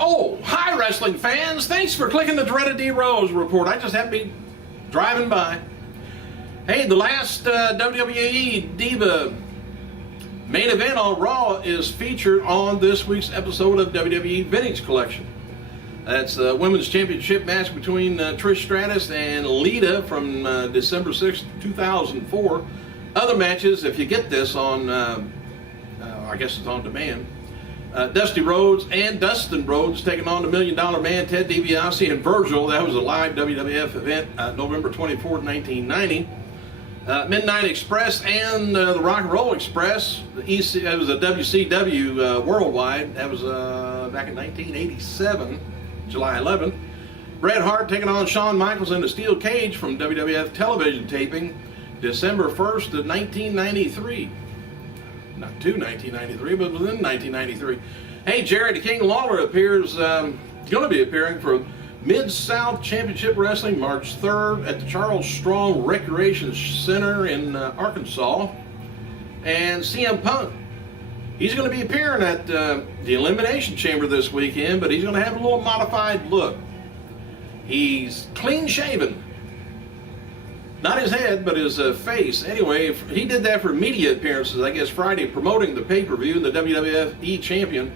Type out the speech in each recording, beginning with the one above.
Oh, hi wrestling fans. Thanks for clicking the dreaded D Rose report. I just happened to be driving by. Hey, the last WWE Diva main event on Raw is featured on this week's episode of WWE Vintage Collection. That's the Women's Championship match between Trish Stratus and Lita from December 6, 2004. Other matches, if you get this on, I guess it's on demand, Dusty Rhodes and Dustin Rhodes taking on the $1 Million Man, Ted DiBiase, and Virgil. That was a live WWF event, November 24, 1990. Midnight Express and the Rock and Roll Express. It was a WCW Worldwide. That was back in 1987, July 11th. Bret Hart taking on Shawn Michaels in the Steel Cage from WWF television taping, December 1st of 1993. Not to 1993, but within 1993. Hey, Jerry the King Lawler appears, going to be appearing for Mid-South Championship Wrestling March 3rd at the Charles Strong Recreation Center in Arkansas. And CM Punk, he's going to be appearing at the Elimination Chamber this weekend, but he's going to have a little modified look. He's clean shaven. Not his head, but his face. Anyway, he did that for media appearances, I guess, Friday, promoting the pay-per-view. The WWE champion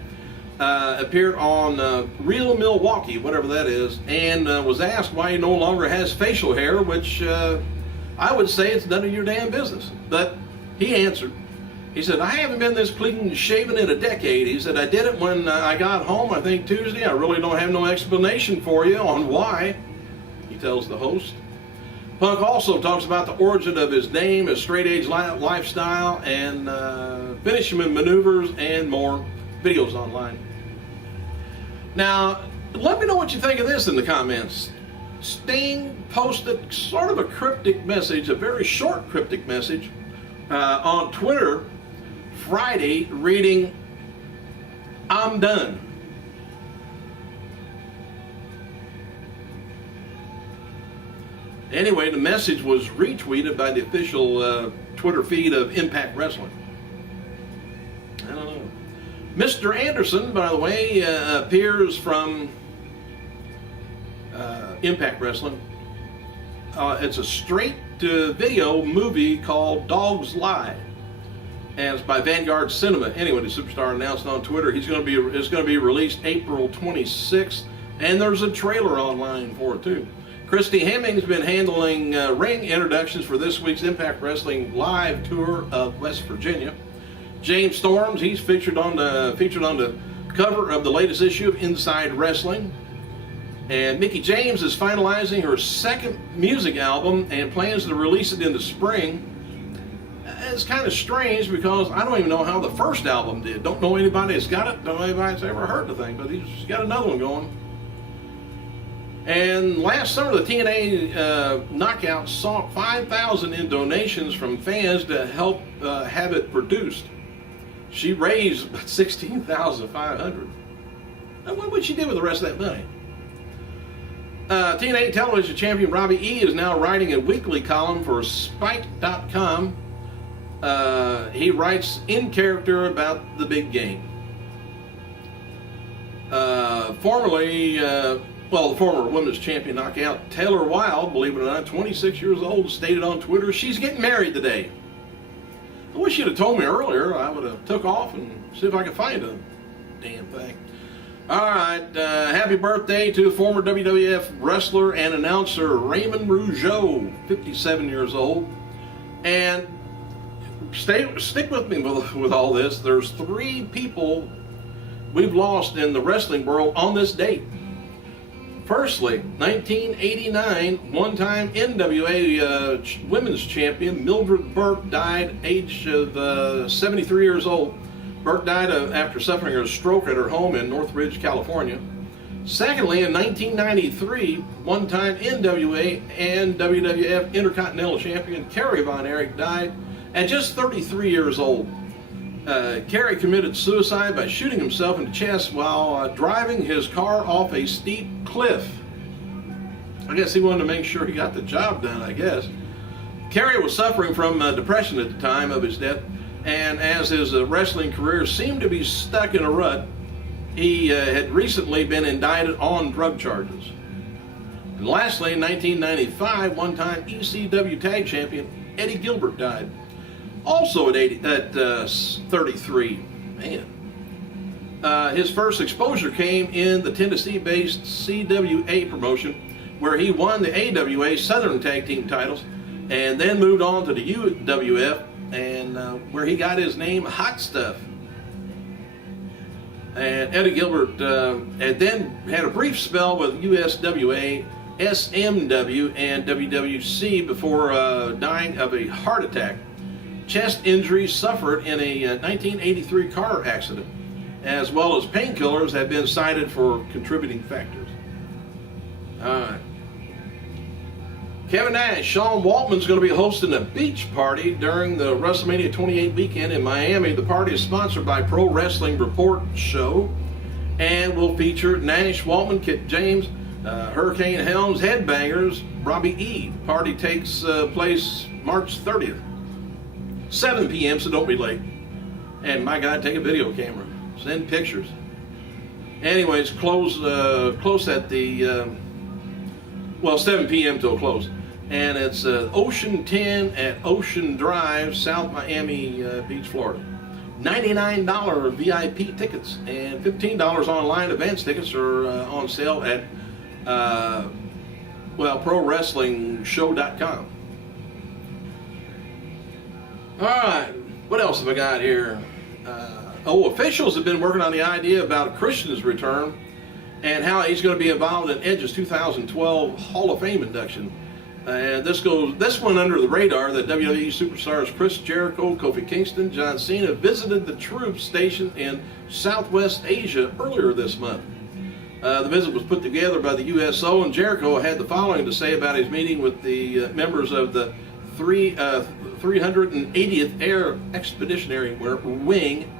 appeared on Real Milwaukee, whatever that is, and was asked why he no longer has facial hair, which I would say it's none of your damn business. But he answered. He said, I haven't been this clean shaven in a decade. He said, I did it when I got home, I think Tuesday. I really don't have no explanation for you on why, he tells the host. Punk also talks about the origin of his name, his straight-edge lifestyle, and finishing maneuvers and more. Videos online. Now, let me know what you think of this in the comments. Sting posted sort of a cryptic message, a very short cryptic message, on Twitter Friday, reading, I'm done. Anyway, the message was retweeted by the official Twitter feed of Impact Wrestling. I don't know. Mr. Anderson, by the way, appears from Impact Wrestling. It's a straight-to-video movie called Dogs Lie, and it's by Vanguard Cinema. Anyway, the superstar announced on Twitter it's going to be released April 26th, and there's a trailer online for it too. Christy Hemming's been handling ring introductions for this week's Impact Wrestling live tour of West Virginia. James Storms, he's featured on the cover of the latest issue of Inside Wrestling. And Mickie James is finalizing her second music album and plans to release it in the spring. It's kind of strange because I don't even know how the first album did. Don't know anybody that's got it. Don't know anybody that's ever heard the thing, but he's got another one going. And last summer, the TNA Knockout sought $5,000 in donations from fans to help have it produced. She raised $16,500. Now, what would she do with the rest of that money? TNA television champion Robbie E. is now writing a weekly column for Spike.com. He writes in character about the big game. The former women's champion knockout Taylor Wilde, believe it or not, 26 years old, stated on Twitter she's getting married today. I wish you'd have told me earlier. I would have took off and see if I could find a damn thing. All right, happy birthday to former WWF wrestler and announcer Raymond Rougeau, 57 years old. And stick with me with all this. There's 3 people we've lost in the wrestling world on this date. Firstly, 1989, one-time NWA women's champion Mildred Burke died, age of 73 years old. Burke died after suffering a stroke at her home in Northridge, California. Secondly, in 1993, one-time NWA and WWF Intercontinental Champion Kerry Von Erich died at just 33 years old. Kerry committed suicide by shooting himself in the chest while driving his car off a steep cliff. I guess he wanted to make sure he got the job done, I guess. Kerry was suffering from depression at the time of his death, and as his wrestling career seemed to be stuck in a rut, He had recently been indicted on drug charges. And lastly, in 1995, one-time ECW tag champion Eddie Gilbert died, also at 33. Man. His first exposure came in the Tennessee-based CWA promotion, where he won the AWA Southern Tag Team titles, and then moved on to the UWF, and where he got his name Hot Stuff. And Eddie Gilbert had then had a brief spell with USWA, SMW, and WWC before dying of a heart attack. Chest injuries suffered in a 1983 car accident, as well as painkillers, have been cited for contributing factors. All right. Kevin Nash, Sean Waltman's going to be hosting a beach party during the WrestleMania 28 weekend in Miami. The party is sponsored by Pro Wrestling Report Show and will feature Nash, Waltman, Kit James, Hurricane Helms, Headbangers, Robbie E. Party takes place March 30th, 7 p.m., so don't be late. And my God, take a video camera. Send pictures. Anyways, close at the, 7 p.m. till close. And it's Ocean 10 at Ocean Drive, South Miami Beach, Florida. $99 VIP tickets and $15 online advance tickets are on sale at ProWrestlingShow.com. All right, what else have I got here? Officials have been working on the idea about Christian's return and how he's going to be involved in Edge's 2012 Hall of Fame induction. And this one under the radar. The WWE superstars Chris Jericho, Kofi Kingston, John Cena visited the troops stationed in Southwest Asia earlier this month. The visit was put together by the USO, and Jericho had the following to say about his meeting with the members of the 380th Air Expeditionary Wing.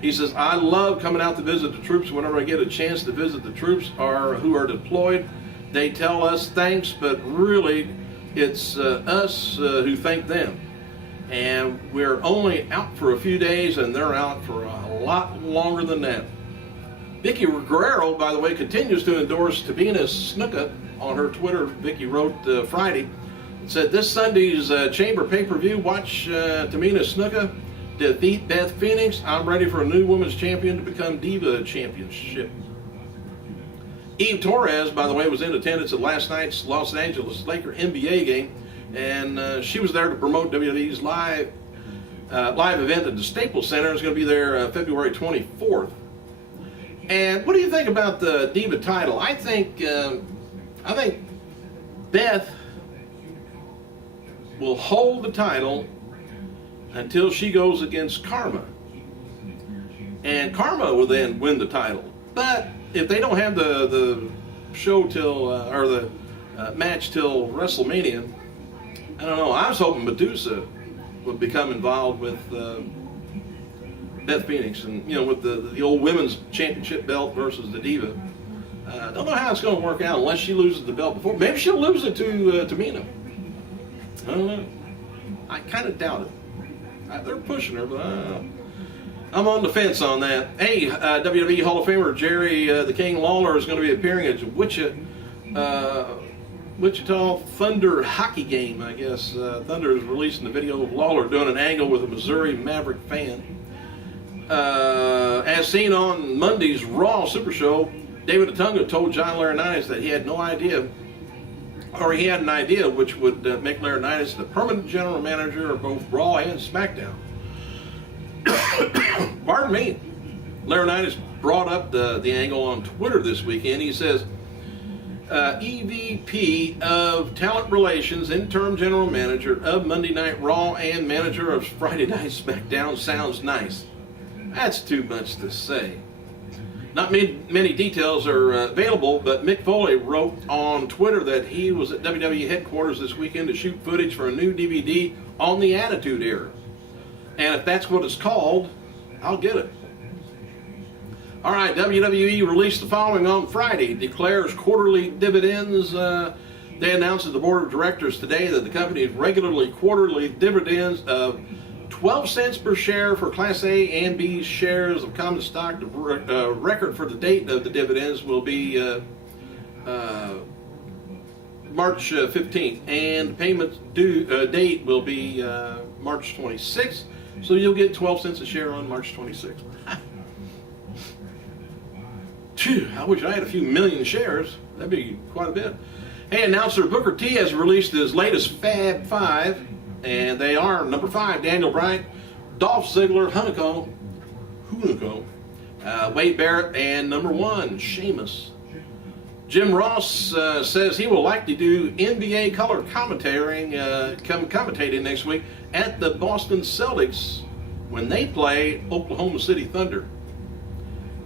He says, "I love coming out to visit the troops. Whenever I get a chance to visit the troops who are deployed, they tell us thanks, but really it's us who thank them. And we're only out for a few days, and they're out for a lot longer than that." Vicky Guerrero, by the way, continues to endorse Tamina Snuka. On her Twitter, Vicky wrote Friday, said, "This Sunday's Chamber pay-per-view, watch Tamina Snuka defeat Beth Phoenix. I'm ready for a new women's champion to become Diva Championship." Eve Torres, by the way, was in attendance at last night's Los Angeles Lakers NBA game, and she was there to promote WWE's live event at the Staples Center. It's going to be there February 24th. And what do you think about the Diva title? I think Beth will hold the title until she goes against Karma, and Karma will then win the title. But if they don't have the show till or the match till WrestleMania, I don't know. I was hoping Medusa would become involved with Beth Phoenix, and with the old women's championship belt versus the Diva. Don't know how it's going to work out unless she loses the belt before. Maybe she'll lose it to Tamina. I don't know. I kind of doubt it. They're pushing her, but I'm on the fence on that. Hey, WWE Hall of Famer Jerry the King Lawler is going to be appearing at Wichita Thunder hockey game, I guess. Thunder is releasing the video of Lawler doing an angle with a Missouri Maverick fan. As seen on Monday's Raw Super Show, David Otunga told John Laurinaitis that he had no idea, or he had an idea which would make Laurinaitis the permanent general manager of both Raw and SmackDown. Pardon me. Laurinaitis brought up the angle on Twitter this weekend. He says, EVP of Talent Relations, interim general manager of Monday Night Raw and manager of Friday Night SmackDown sounds nice. That's too much to say. Not many details are available, but Mick Foley wrote on Twitter that he was at WWE headquarters this weekend to shoot footage for a new DVD on the Attitude Era. And if that's what it's called, I'll get it. All right, WWE released the following on Friday. Declares quarterly dividends. They announced at the board of directors today that the company's quarterly dividends of 12 cents per share for Class A and B shares of common stock. The record for the date of the dividends will be March 15th, and the payment due date will be March 26th. So you'll get 12 cents a share on March 26th. Phew, I wish I had a few million shares. That'd be quite a bit. Hey, announcer Booker T has released his latest Fab 5, and they are number 5, Daniel Bryan, Dolph Ziggler, Hunico, Wade Barrett, and number 1, Sheamus. Jim Ross says he will likely do NBA color commentating next week at the Boston Celtics when they play Oklahoma City Thunder.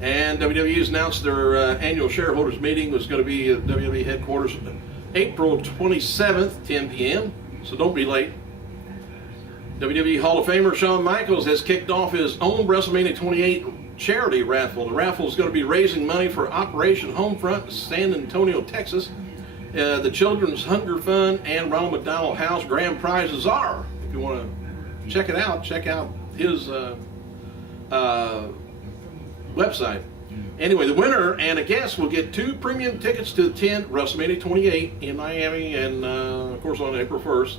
And WWE has announced their annual shareholders meeting was going to be at WWE headquarters April 27th, 10 p.m., so don't be late. WWE Hall of Famer Shawn Michaels has kicked off his own WrestleMania 28 charity raffle. The raffle is going to be raising money for Operation Homefront in San Antonio, Texas. The Children's Hunger Fund and Ronald McDonald House grand prizes are, if you want to check it out, check out his website. Anyway, the winner and a guest will get 2 premium tickets to attend WrestleMania 28 in Miami, and of course on April 1st,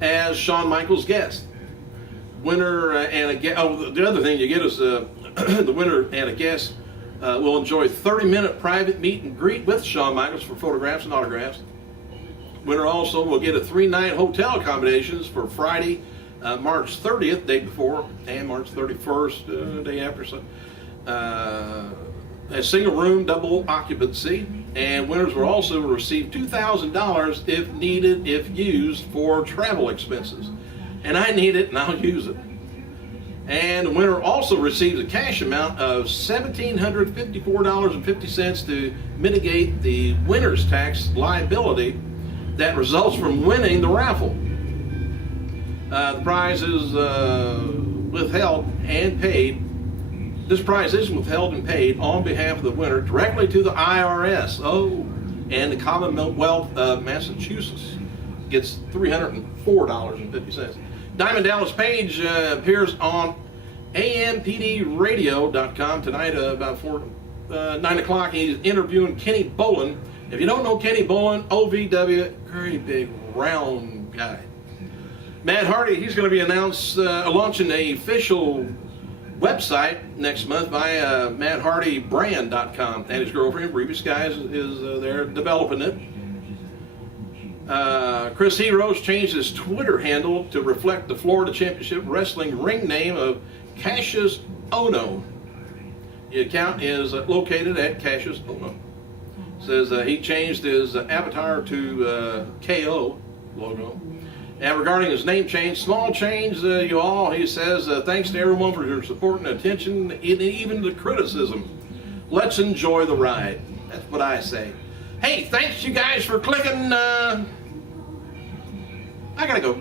as Shawn Michaels' guest. Winner and a guest. Oh, the other thing you get is the winner and a guest will enjoy a 30-minute private meet and greet with Shawn Michaels for photographs and autographs. Winner also will get a 3-night hotel accommodations for Friday, March 30th, day before, and March 31st, day after. So, a single room, double occupancy, and winners will also receive $2,000 if needed, if used for travel expenses. And I need it, and I'll use it. And the winner also receives a cash amount of $1,754.50 to mitigate the winner's tax liability that results from winning the raffle. The prize is withheld and paid. This prize is withheld and paid on behalf of the winner directly to the IRS. Oh, and the Commonwealth of Massachusetts gets $304.50. Diamond Dallas Page appears on ampdradio.com tonight about 9 o'clock. He's interviewing Kenny Bolin. If you don't know Kenny Bolin, OVW, very big round guy. Matt Hardy, he's going to be launching an official website next month via MattHardyBrand.com, and his girlfriend Bree Sky is there developing it. Chris Heroes changed his Twitter handle to reflect the Florida Championship Wrestling ring name of Cassius Ono. The account is located at Cassius Ono. Says he changed his avatar to KO logo. And regarding his name change, small change, you all, he says, thanks to everyone for your support and attention, and even the criticism. Let's enjoy the ride. That's what I say. Hey, thanks you guys for clicking. I gotta go.